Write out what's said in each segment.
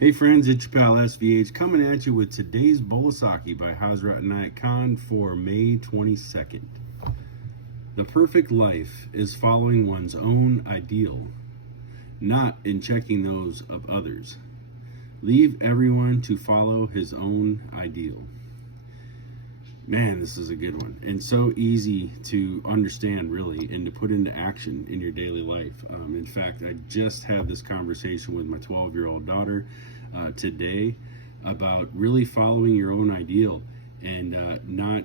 Hey friends, it's your pal SVH coming at you with today's bowl of Saki by Hazrat Inayat Khan for May 22nd. The perfect life is following one's own ideal, not in checking those of others. Leave everyone to follow his own ideal. Man, this is a good one, and so easy to understand, really, and to put into action in your daily life. In fact, I just had this conversation with my 12-year-old daughter today about really following your own ideal and not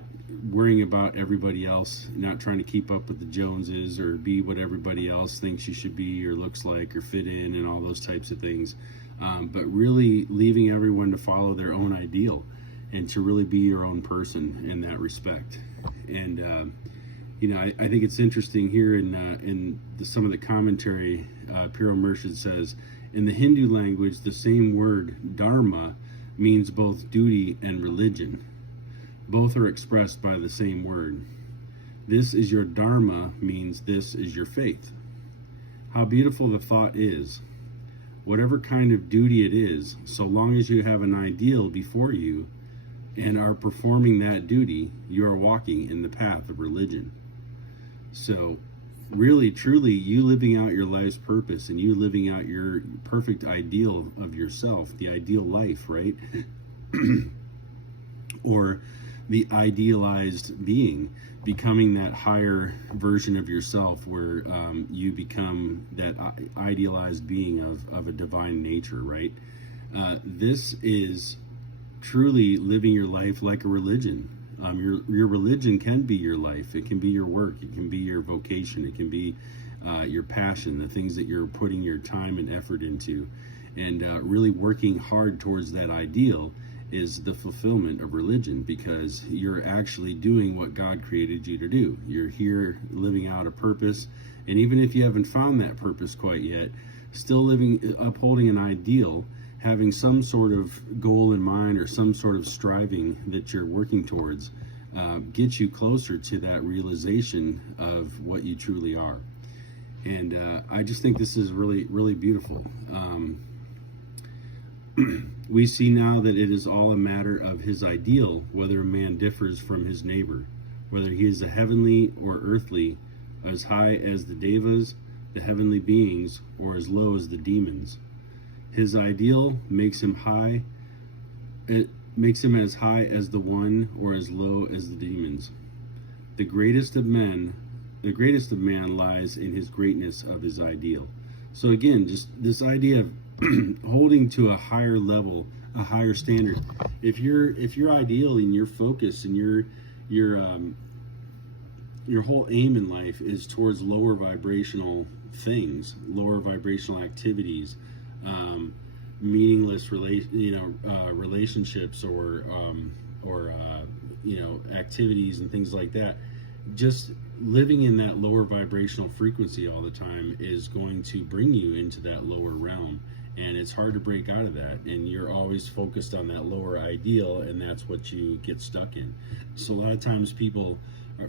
worrying about everybody else, not trying to keep up with the Joneses or be what everybody else thinks you should be or looks like or fit in and all those types of things, but really leaving everyone to follow their own ideal and to really be your own person in that respect. And I think it's interesting here in some of the commentary. Piro Murshid says, in the Hindu language, the same word dharma means both duty and religion. Both are expressed by the same word. This is your dharma means this is your faith. How beautiful the thought is. Whatever kind of duty it is, so long as you have an ideal before you and are performing that duty, you are walking in the path of religion. So really, truly, you living out your life's purpose and you living out your perfect ideal of yourself, the ideal life, right? Or the idealized being, becoming that higher version of yourself where you become that idealized being of a divine nature, right? This is truly living your life like a religion. Your religion can be your life. It can be your work. It can be your vocation. It can be your passion, the things that you're putting your time and effort into. And really working hard towards that ideal is the fulfillment of religion, because you're actually doing what God created you to do. You're here living out a purpose. And even if you haven't found that purpose quite yet, still living, upholding an ideal, having some sort of goal in mind or some sort of striving that you're working towards gets you closer to that realization of what you truly are. And I just think this is really, really beautiful. We see now that it is all a matter of his ideal, whether a man differs from his neighbor, whether he is a heavenly or earthly, as high as the devas, the heavenly beings, or as low as the demons. His ideal makes him high. It makes him as high as the one or as low as the demons. The greatest of man lies in his greatness of his ideal. So again, just this idea of holding to a higher level, a higher standard. If your ideal and your focus and your whole aim in life is towards lower vibrational things, lower vibrational activities, meaningless relationships or activities and things like that, just living in that lower vibrational frequency all the time is going to bring you into that lower realm, and it's hard to break out of that, and you're always focused on that lower ideal, and that's what you get stuck in. So a lot of times people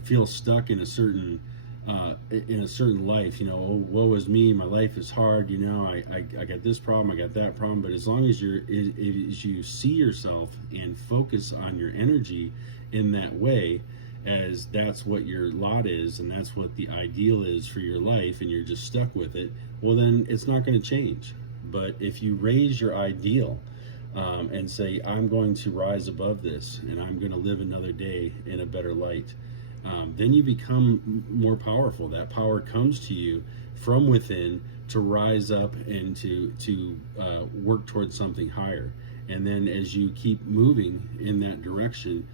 feel stuck in a certain life, oh, woe is me, my life is hard, I got this problem, I got that problem. But as long as you see yourself and focus on your energy in that way, as that's what your lot is and that's what the ideal is for your life, and you're just stuck with it, well, then it's not going to change. But if you raise your ideal and say, I'm going to rise above this and I'm going to live another day in a better light, then you become more powerful. That power comes to you from within to rise up and to work towards something higher. And then as you keep moving in that direction,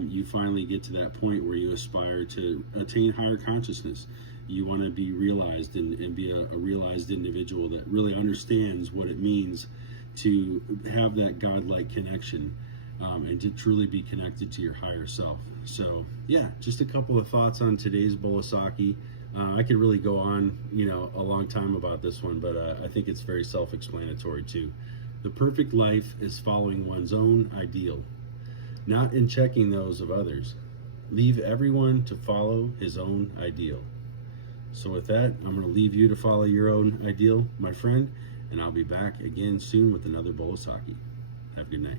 you finally get to that point where you aspire to attain higher consciousness. You want to be realized and be a realized individual that really understands what it means to have that godlike connection, and to truly be connected to your higher self. So yeah, just a couple of thoughts on today's bowl of Saki. I could really go on, a long time about this one, but I think it's very self-explanatory too. The perfect life is following one's own ideal, not in checking those of others. Leave everyone to follow his own ideal. So with that, I'm going to leave you to follow your own ideal, my friend, and I'll be back again soon with another bowl of Saki. Have a good night.